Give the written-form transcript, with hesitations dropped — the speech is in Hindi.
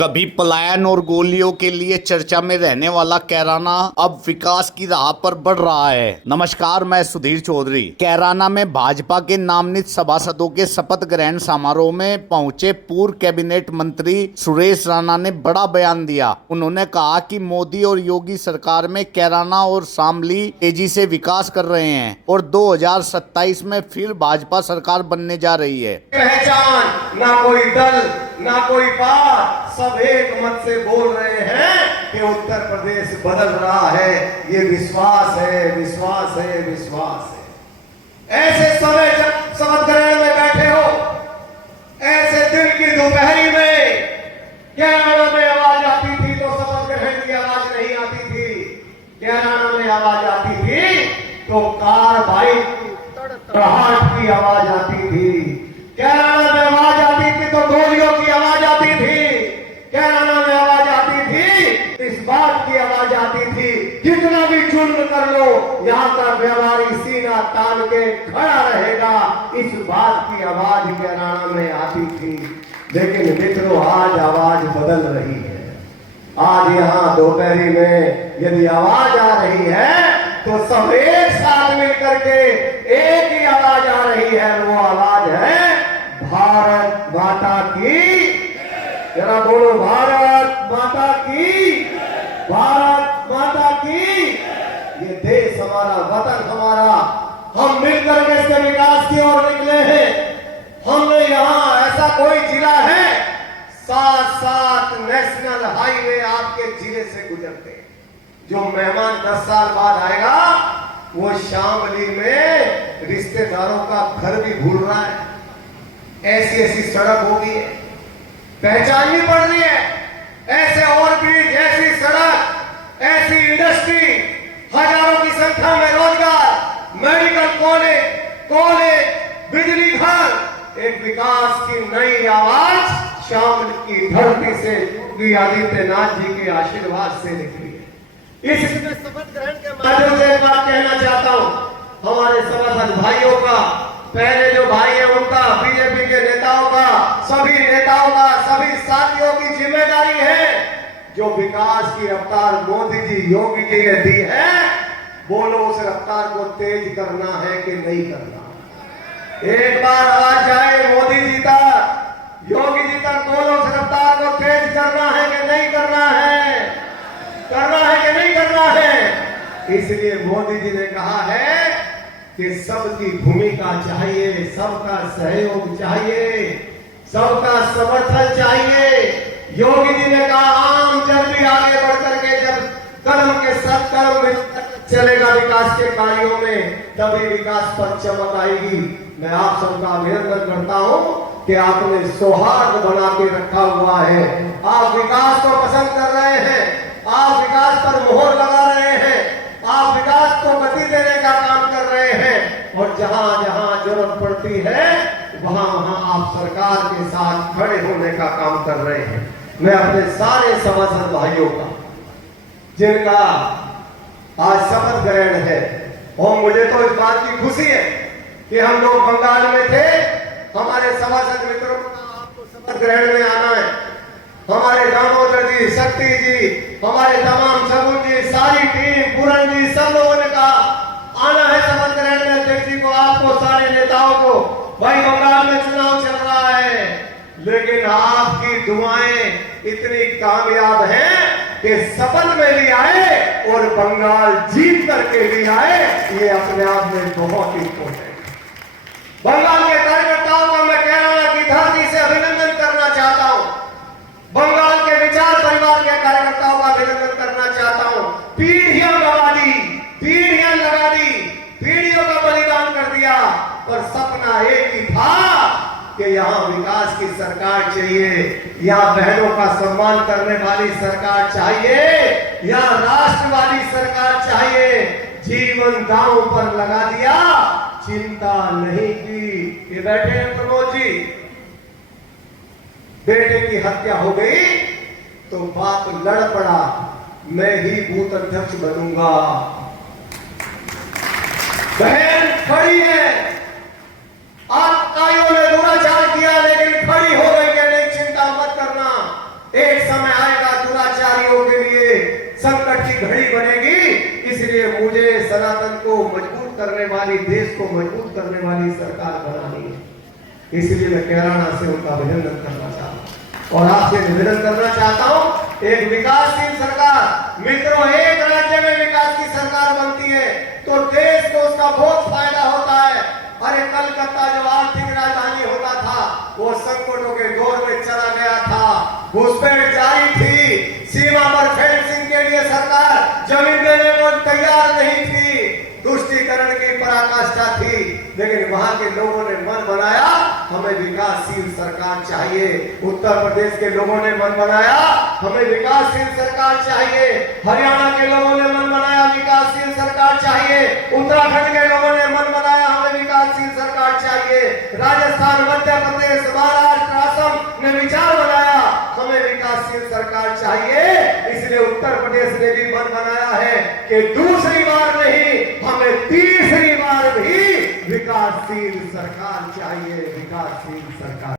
कभी पलायन और गोलियों के लिए चर्चा में रहने वाला कैराना अब विकास की राह पर बढ़ रहा है। नमस्कार, मैं सुधीर चौधरी। कैराना में भाजपा के नामनित सभासदों के शपथ ग्रहण समारोह में पहुंचे पूर्व कैबिनेट मंत्री सुरेश राणा ने बड़ा बयान दिया। उन्होंने कहा कि मोदी और योगी सरकार में कैराना और शामली तेजी से विकास कर रहे हैं और 2027 में फिर भाजपा सरकार बनने जा रही है। पहचान ना कोई दल ना कोई पार, सब एक मत से बोल रहे हैं कि उत्तर प्रदेश बदल रहा है। ये विश्वास है, विश्वास है, विश्वास है। ऐसे समय जब शपथ ग्रहण में बैठे हो, ऐसे दिन की दोपहरी में कैराना में आवाज आती थी तो शपथ ग्रहण की आवाज नहीं आती थी। कैराना में आवाज आती थी तो कार्बाइन की आवाज आती थी। कैराना में आवाज आती थी तो गोलियों की आवाज आती थी। कैराना में आवाज आती थी, इस बात की आवाज आती थी, जितना भी जुल्म कर लो यहाँ का व्यवहारी सीना तान के खड़ा रहेगा। इस बात की आवाज कैराना में आती थी। लेकिन मित्रों, आज आवाज बदल रही है। आज यहाँ दोपहरी में यदि आवाज आ रही है तो सब एक साथ मिलकर के एक ही आवाज आ रही है। वो आवाज है भारत माता की। जरा बोलो, भारत माता की, भारत माता की। ये देश हमारा, वतन हमारा, हम मिलकर के इसके विकास की ओर निकले हैं। हमने यहाँ ऐसा कोई जिला है, 7 नेशनल हाईवे आपके जिले से गुजरते हैं। जो मेहमान 10 साल बाद आएगा वो शामली में रिश्तेदारों का घर भी भूल रहा है। ऐसी ऐसी सड़क होगी, पहचाननी पड़ रही है। ऐसे और भी जैसी सड़क, ऐसी इंडस्ट्री, हजारों की संख्या में रोजगार, मेडिकल कॉलेज, बिजली घर, एक विकास की नई आवाज शामली की धरती से योगी आदित्यनाथ जी के आशीर्वाद से निकली है। इस शपथ ग्रहण के माध्यम से एक बात कहना चाहता हूं हमारे सभासद भाइयों का, पहले जो भाई है उनका, बीजेपी के नेताओं का, सभी नेताओं का, सभी साथियों की जिम्मेदारी है। जो विकास की रफ्तार मोदी जी, योगी जी ने दी है, बोलो उस रफ्तार को तेज करना है कि नहीं करना। एक बार आवाज जाए मोदी जी तक, योगी जी तक, बोलो उस रफ्तार को तेज करना है कि नहीं करना है, करना है कि नहीं करना है। इसलिए मोदी जी ने कहा है कि सबकी भूमिका चाहिए, सबका सहयोग चाहिए, सबका समर्थन चाहिए। योगी जी ने कहा आम जब भी आगे बढ़ करके जब कदम के साथ कदम चलेगा विकास के कार्यों में, तभी विकास पर चमक आएगी। मैं आप सबका अभिनंदन करता हूं कि आपने सौहार्द बना के रखा हुआ है। आप विकास को पसंद कर रहे हैं, आप विकास पर मोहर लगा रहे हैं, आप विकास को गति देने का काम कर रहे हैं और जहां जहां जरूरत पड़ती है वहां वहां आप सरकार के साथ खड़े होने का काम कर रहे हैं। मैं अपने सारे सभासद भाइयों का, जिनका आज शपथ ग्रहण है, और मुझे तो इस बात की खुशी है कि हम लोग बंगाल में थे, हमारे सभासद मित्रों का आपको शपथ ग्रहण में आना है। हमारे दामोदर जी, शक्ति जी, हमारे तमाम सगुन जी, सारी टीम, पूरन जी, सब लोगों ने कहा आना है शपथ ग्रहण में। अध्यक्ष जी को, आपको, सारे नेताओं को। भाई बंगाल में चुनाव चल रहा है, लेकिन आपकी दुआएं इतनी कामयाब हैं कि सपन में ले आए और बंगाल जीत करके ले आए। ये अपने आप में बहुत ही है। बंगाल के कार्यकर्ताओं का मैं कैराना की धरती से अभिनंदन करना चाहता हूं। बंगाल के विचार परिवार के कार्यकर्ताओं का अभिनंदन करना चाहता हूं। पीढ़ियां लगा दी, पीढ़ियों का बलिदान कर दिया, पर सपना एक ही था कि यहाँ विकास की सरकार चाहिए, यहाँ बहनों का सम्मान करने वाली सरकार चाहिए, यहाँ राष्ट्रवादी सरकार चाहिए। जीवन दांव पर लगा दिया, चिंता नहीं की। ये बैठे हैं प्रमोद जी, बेटे की हत्या हो गई तो बाप लड़ पड़ा, मैं ही बूथ अध्यक्ष बनूंगा। बहन खड़ी है, आताइयों ने दुराचार किया लेकिन खड़ी हो गई कि नहीं, चिंता मत करना, एक समय आएगा दुराचारियों के लिए संकट की घड़ी बनेगी। इसलिए मुझे सनातन को मजबूत करने वाली, देश को मजबूत करने वाली सरकार बनानी है। इसलिए मैं कैराना से उनका अभिनंदन करना चाहता हूं और आपसे निवेदन करना चाहता हूं, एक विकासशील सरकार। मित्रों, एक राज्य में विकास की सरकार बनती है तो देश को उसका बहुत फायदा होता है। अरे कलकत्ता जो आर्थिक राजधानी होता था वो संकटों के दौर में चला गया था, घुसपैठ जारी थी, सीमा पर फेंसिंग के लिए सरकार जमीन देने को तैयार नहीं थी, तुष्टीकरण की पराकाष्ठा थी, लेकिन वहां के लोगों ने मन बनाया हमें विकासशील सरकार चाहिए। उत्तर प्रदेश के लोगों ने मन बनाया हमें विकासशील सरकार चाहिए, हरियाणा के लोगों ने मन बनाया विकासशील सरकार चाहिए, उत्तराखंड के लोगों ने मन बनाया हमें विकासशील सरकार चाहिए, राजस्थान, मध्य प्रदेश, महाराष्ट्र, असम ने विचार बनाया हमें विकासशील सरकार चाहिए। इसलिए उत्तर प्रदेश ने भी मन बनाया है कि दूसरी बार नहीं, हमें तीसरी बार भी विकासशील सरकार चाहिए, विकासशील सरकार।